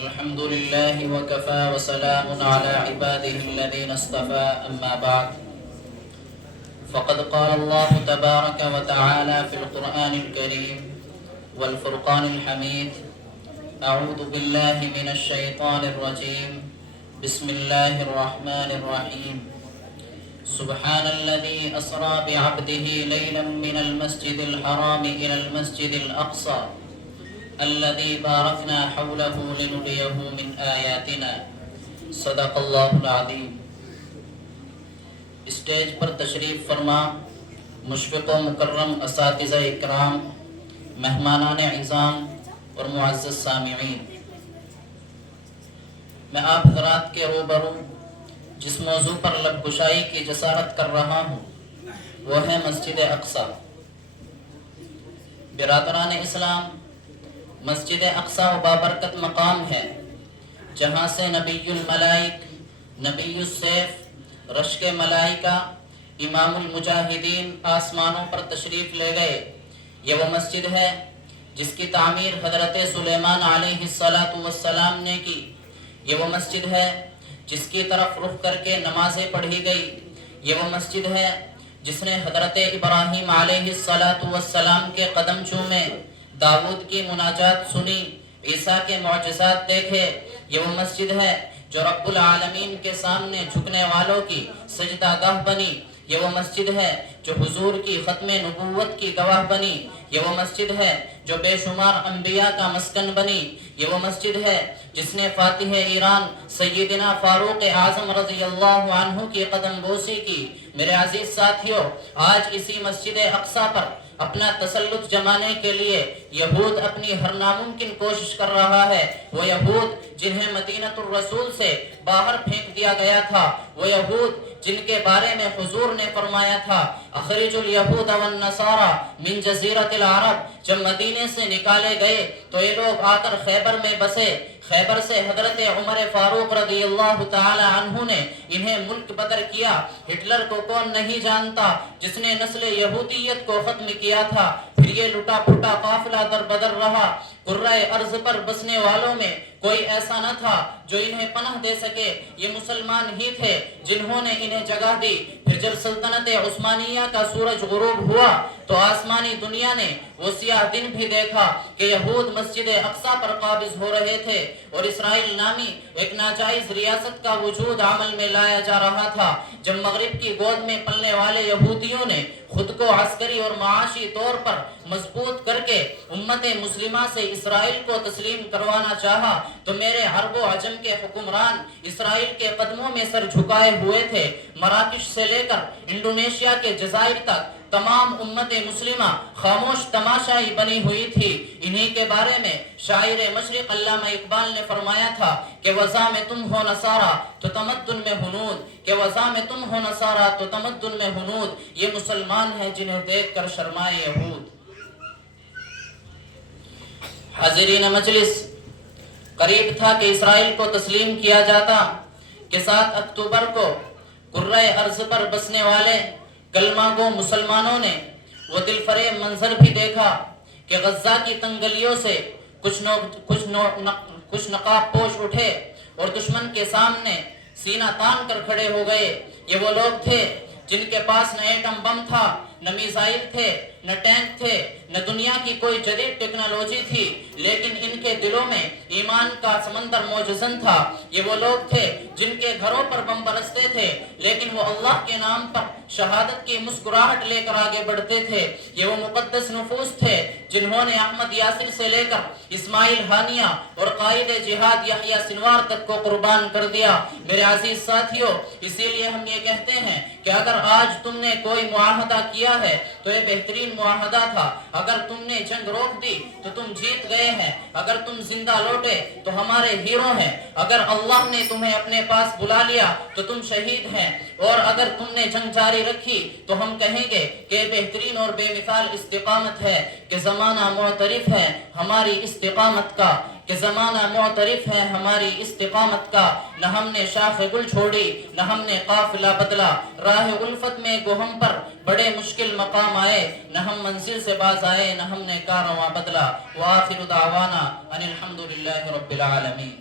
الحمد لله وكفى وسلام على عباده الذين اصطفى أما بعد فقد قال الله تبارك وتعالى في القرآن الكريم والفرقان الحميد أعوذ بالله من الشيطان الرجيم بسم الله الرحمن الرحيم سبحان الذي أسرى بعبده ليلا من المسجد الحرام إلى المسجد الأقصى الذي باركنا حوله لنريه من آياتنا صدق اللہ العظیم۔ اسٹیج پر تشریف فرما مشفق و مکرم اساتذہ اکرام، مہمانان عظام اور معزز سامعین، میں آپ حضرات کے روبرو جس موضوع پر لب کشائی کی جسارت کر رہا ہوں وہ ہے مسجد اقصی۔ برادران اسلام، مسجد اقصی و بابرکت مقام ہے جہاں سے نبی الملائک، نبی السیف، رشک ملائکہ، امام المجاہدین آسمانوں پر تشریف لے گئے۔ یہ وہ مسجد ہے جس کی تعمیر حضرت سلیمان علیہ السلام نے کی۔ یہ وہ مسجد ہے جس کی طرف رخ کر کے نمازیں پڑھی گئی۔ یہ وہ مسجد ہے جس نے حضرت ابراہیم علیہ السلام کے قدم چومے، داؤد کی مناجات سنی، عیسیٰ کے معجزات دیکھے۔ یہ وہ مسجد ہے جو رب العالمین کے سامنے جھکنے والوں کی سجدہ گاہ بنی۔ یہ وہ مسجد ہے جو حضور کی ختم نبوت کی گواہ بنی۔ یہ وہ مسجد ہے جو بے شمار انبیاء کا مسکن بنی۔ یہ وہ مسجد ہے جس نے فاتح ایران سیدنا فاروق اعظم رضی اللہ عنہ کی قدم بوسی کی۔ میرے عزیز ساتھیوں، آج اسی مسجد اقصی پر اپنا تسلط جمانے کے لیے یہود اپنی ہر ناممکن کوشش کر رہا ہے۔ وہ یہود جنہیں مدینۃ الرسول سے باہر پھینک دیا گیا تھا، وہ یہود جن کے بارے میں حضور نے فرمایا تھا اخرج الیہود والنصارى من جزیرۃ العرب، جب مدینے سے نکالے گئے تو یہ لوگ آ کر خیبر میں بسے۔ خیبر سے حضرت عمر فاروق رضی اللہ تعالی عنہ نے انہیں ملک بدر کیا۔ ہٹلر کو کون نہیں جانتا جس نے نسل یہودیت کو ختم کیا تھا۔ پھر یہ لٹا پھٹا قافلہ در بدر رہا۔ قرۂ ارض پر بسنے والوں میں کوئی ایسا نہ تھا جو انہیں پناہ دے سکے، یہ مسلمان ہی تھے جنہوں نے انہیں جگہ دی۔ پھر جب سلطنت عثمانیہ کا سورج غروب ہوا تو آسمانی دنیا نے وہ سیاہ دن بھی دیکھا کہ یہود مسجد اقصی پر قابض ہو رہے تھے اور اسرائیل نامی ایک ناجائز ریاست کا وجود عمل میں لایا جا رہا تھا۔ جب مغرب کی گود میں پلنے والے یہودیوں نے خود کو عسکری اور معاشی طور پر مضبوط کر کے امت مسلمہ سے اسرائیل کو تسلیم کروانا چاہا تو میرے عرب و عجم کے حکمران اسرائیل کے قدموں میں سر جھکائے ہوئے تھے۔ مراکش سے لے کر انڈونیشیا کے جزائر تک تمام امت مسلمہ خاموش تماشائی بنی ہوئی تھی۔ انہی کے بارے میں شاعر مشرق علامہ اقبال نے فرمایا تھا کہ وضع میں تم ہو نصارہ تو تمدن میں ہنود، کہ وضع میں تم ہو نصارہ تو تمدن میں ہنود، یہ مسلمان ہیں جنہیں دیکھ کر شرمائے یہود۔ حاضرین مجلس، قریب تھا کہ اسرائیل کو تسلیم کیا جاتا کہ 7 اکتوبر کو قرۂ ارض پر بسنے والے کلمہ گو مسلمانوں نے وہ دل فریب منظر بھی دیکھا کہ غزہ کی تنگلیوں سے کچھ نقاب پوش اٹھے اور دشمن کے سامنے سینہ تان کر کھڑے ہو گئے۔ یہ وہ لوگ تھے جن کے پاس نہ ایٹم بم تھا، نہ میزائل تھے، نہ ٹینک تھے، نہ دنیا کی کوئی جدید ٹیکنالوجی تھی، لیکن ان کے دلوں میں ایمان کا سمندر موجزن تھا۔ یہ وہ لوگ تھے جن کے گھروں پر بم برستے تھے لیکن وہ اللہ کے نام پر شہادت کی مسکراہٹ لے کر آگے بڑھتے تھے۔ یہ وہ مقدس نفوس تھے جنہوں نے احمد یاسر سے لے کر اسماعیل ہانیہ اور قائد جہاد یحییٰ سنوار تک کو قربان کر دیا۔ میرے عزیز ساتھیوں، اسی لیے ہم یہ کہتے ہیں کہ اگر آج تم نے کوئی معاہدہ کیا ہے تو یہ بہترین معاہدہ تھا۔ اگر تم نے جنگ روک دی تو تم جیت گئے ہیں، اگر تم زندہ لوٹے تو ہمارے ہیرو ہیں، اگر اللہ نے تمہیں اپنے پاس بلا لیا تو تم شہید ہیں، اور اگر تم نے جنگ جاری رکھی تو ہم کہیں گے کہ یہ بہترین اور بے مثال استقامت ہے کہ زمانہ معترف ہے ہماری استقامت کا، کہ زمانہ معترف ہے ہماری استقامت کا۔ نہ ہم نے شاخ گل چھوڑی، نہ ہم نے قافلہ بدلا، راہ الفت میں گو ہم پر بڑے مشکل مقام آئے، نہ ہم منزل سے باز آئے، نہ ہم نے کارواں بدلا۔ وآخر دعوانا ان الحمدللہ رب العالمین۔